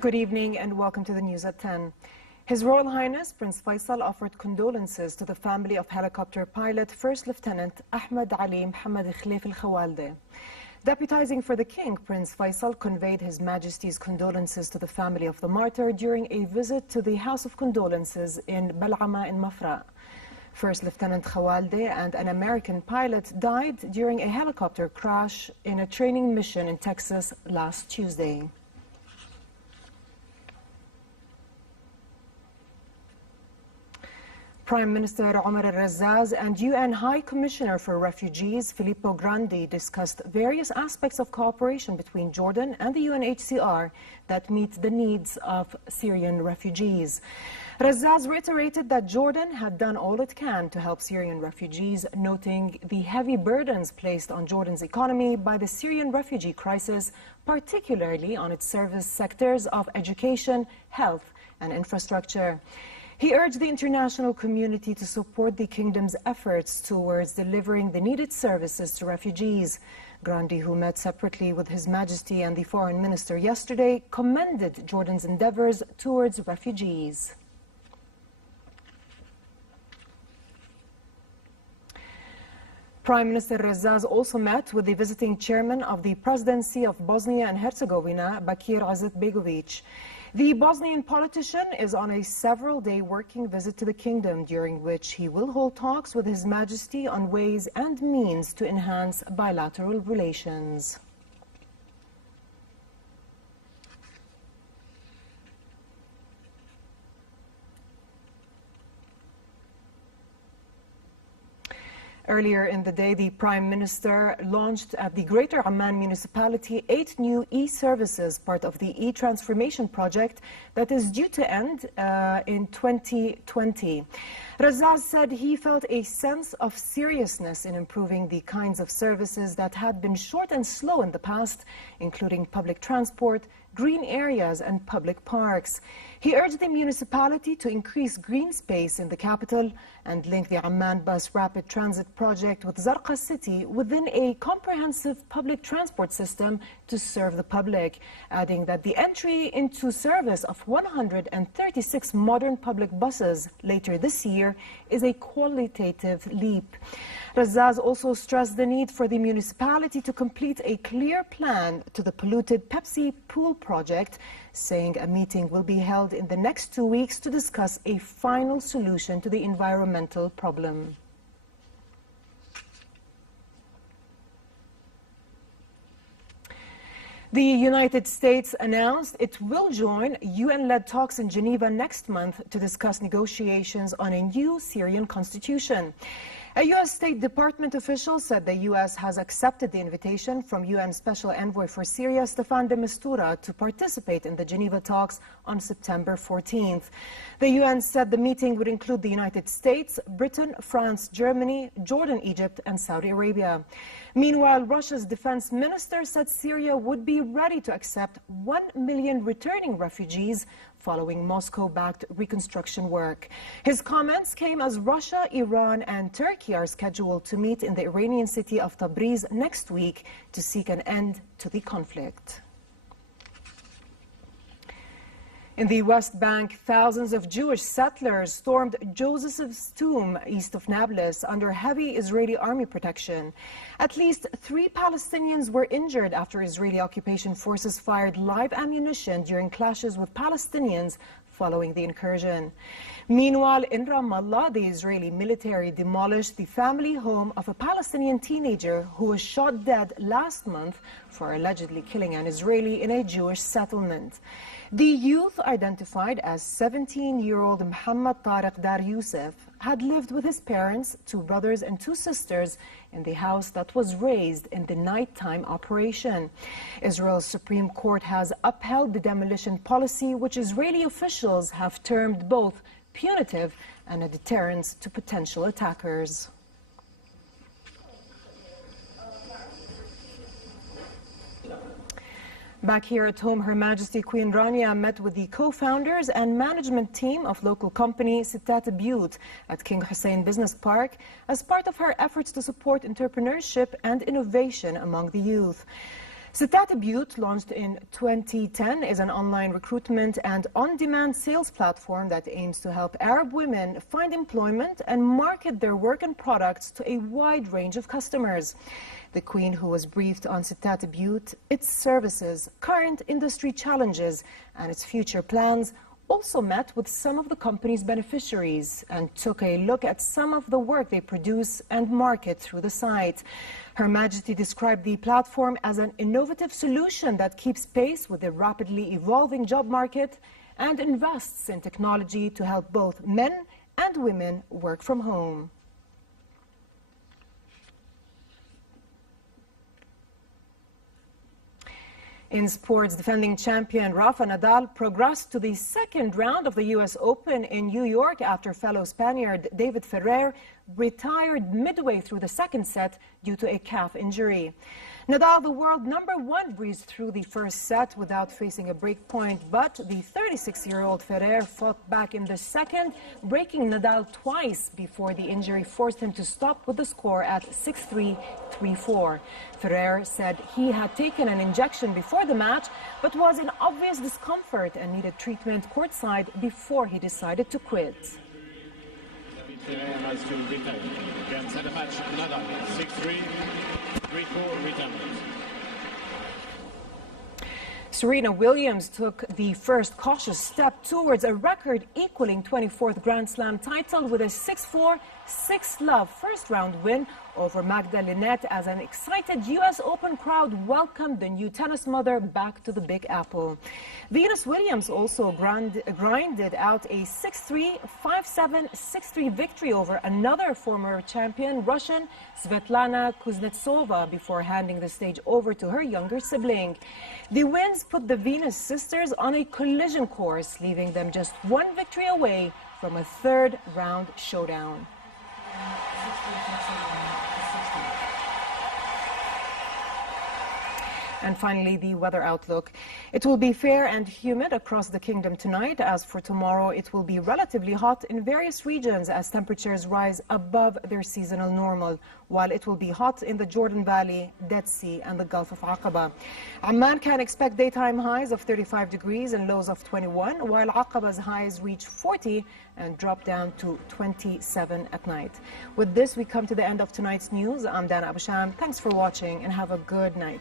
Good evening and welcome to the news at 10. His Royal Highness Prince Faisal offered condolences to the family of helicopter pilot First Lieutenant Ahmed Ali Mohammed Al-Khawalde. Deputizing for the King, Prince Faisal conveyed His Majesty's condolences to the family of the martyr during a visit to the House of Condolences in Bal'ama in Mafra. First Lieutenant Khawalde and an American pilot died during a helicopter crash in a training mission in Texas last Tuesday. Prime Minister Omar al-Razzaz and UN High Commissioner for Refugees Filippo Grandi discussed various aspects of cooperation between Jordan and the UNHCR that meet the needs of Syrian refugees. Razzaz reiterated that Jordan had done all it can to help Syrian refugees, noting the heavy burdens placed on Jordan's economy by the Syrian refugee crisis, particularly on its service sectors of education, health and infrastructure. He urged the international community to support the kingdom's efforts towards delivering the needed services to refugees. Grandi, who met separately with His Majesty and the Foreign Minister yesterday, commended Jordan's endeavors towards refugees. Prime Minister Razzaz also met with the visiting chairman of the presidency of Bosnia and Herzegovina, Bakir Izetbegovic. The Bosnian politician is on a several-day working visit to the kingdom, during which he will hold talks with His Majesty on ways and means to enhance bilateral relations. Earlier in the day, the Prime Minister launched at the Greater Amman Municipality 8 new e-services, part of the e-transformation project that is due to end in 2020. Razzaz said he felt a sense of seriousness in improving the kinds of services that had been short and slow in the past, including public transport, green areas and public parks. He urged the municipality to increase green space in the capital and link the Amman Bus Rapid Transit project with Zarqa City within a comprehensive public transport system to serve the public, adding that the entry into service of 136 modern public buses later this year is a qualitative leap. Razzaz also stressed the need for the municipality to complete a clear plan to the polluted Pepsi pool project, saying a meeting will be held in the next 2 weeks to discuss a final solution to the environmental problem. The United States announced it will join UN-led talks in Geneva next month to discuss negotiations on a new Syrian constitution. A U.S. State Department official said the U.S. has accepted the invitation from UN Special Envoy for Syria, Staffan de Mistura, to participate in the Geneva talks on September 14th. The UN said the meeting would include the United States, Britain, France, Germany, Jordan, Egypt, and Saudi Arabia. Meanwhile, Russia's defense minister said Syria would be ready to accept 1 million returning refugees following Moscow-backed reconstruction work. His comments came as Russia, Iran and Turkey are scheduled to meet in the Iranian city of Tabriz next week to seek an end to the conflict. In the West Bank, thousands of Jewish settlers stormed Joseph's tomb east of Nablus under heavy Israeli army protection. At least 3 Palestinians were injured after Israeli occupation forces fired live ammunition during clashes with Palestinians following the incursion. Meanwhile, in Ramallah, the Israeli military demolished the family home of a Palestinian teenager who was shot dead last month for allegedly killing an Israeli in a Jewish settlement. The youth, identified as 17-year-old Muhammad Tariq Dar Youssef, had lived with his parents, 2 brothers and 2 sisters in the house that was razed in the nighttime operation. Israel's Supreme Court has upheld the demolition policy, which Israeli officials have termed both punitive and a deterrent to potential attackers. Back here at home, Her Majesty Queen Rania met with the co-founders and management team of local company Sittat Biyut at King Hussein Business Park as part of her efforts to support entrepreneurship and innovation among the youth. Sittata Butte, launched in 2010, is an online recruitment and on-demand sales platform that aims to help Arab women find employment and market their work and products to a wide range of customers. The Queen, who was briefed on Sittata Butte, its services, current industry challenges, and its future plans, also met with some of the company's beneficiaries and took a look at some of the work they produce and market through the site. Her Majesty described the platform as an innovative solution that keeps pace with the rapidly evolving job market and invests in technology to help both men and women work from home. In sports, defending champion Rafa Nadal progressed to the second round of the U.S. Open in New York after fellow Spaniard David Ferrer retired midway through the second set due to a calf injury. Nadal, the world #1, breezed through the first set without facing a break point, but the 36-year-old Ferrer fought back in the second, breaking Nadal twice before the injury forced him to stop with the score at 6-3, 3-4. Ferrer said he had taken an injection before the match, but was in obvious discomfort and needed treatment courtside before he decided to quit. Ferrer has to retire. Can set a match, Nadal, 6-3, 3-4, retirement. Serena Williams took the first cautious step towards a record equaling 24th Grand Slam title with a 6-4, 6-love first-round win over Magda Linette as an excited U.S. Open crowd welcomed the new tennis mother back to the Big Apple. Venus Williams also grinded out a 6-3, 5-7, 6-3 victory over another former champion, Russian Svetlana Kuznetsova, before handing the stage over to her younger sibling. The wins put the Venus sisters on a collision course, leaving them just one victory away from a third-round showdown. And finally, the weather outlook. It will be fair and humid across the kingdom tonight. As for tomorrow, it will be relatively hot in various regions as temperatures rise above their seasonal normal, while it will be hot in the Jordan Valley, Dead Sea, and the Gulf of Aqaba. Amman can expect daytime highs of 35 degrees and lows of 21, while Aqaba's highs reach 40 and drop down to 27 at night. With this, we come to the end of tonight's news. I'm Dana Abasham. Thanks for watching and have a good night.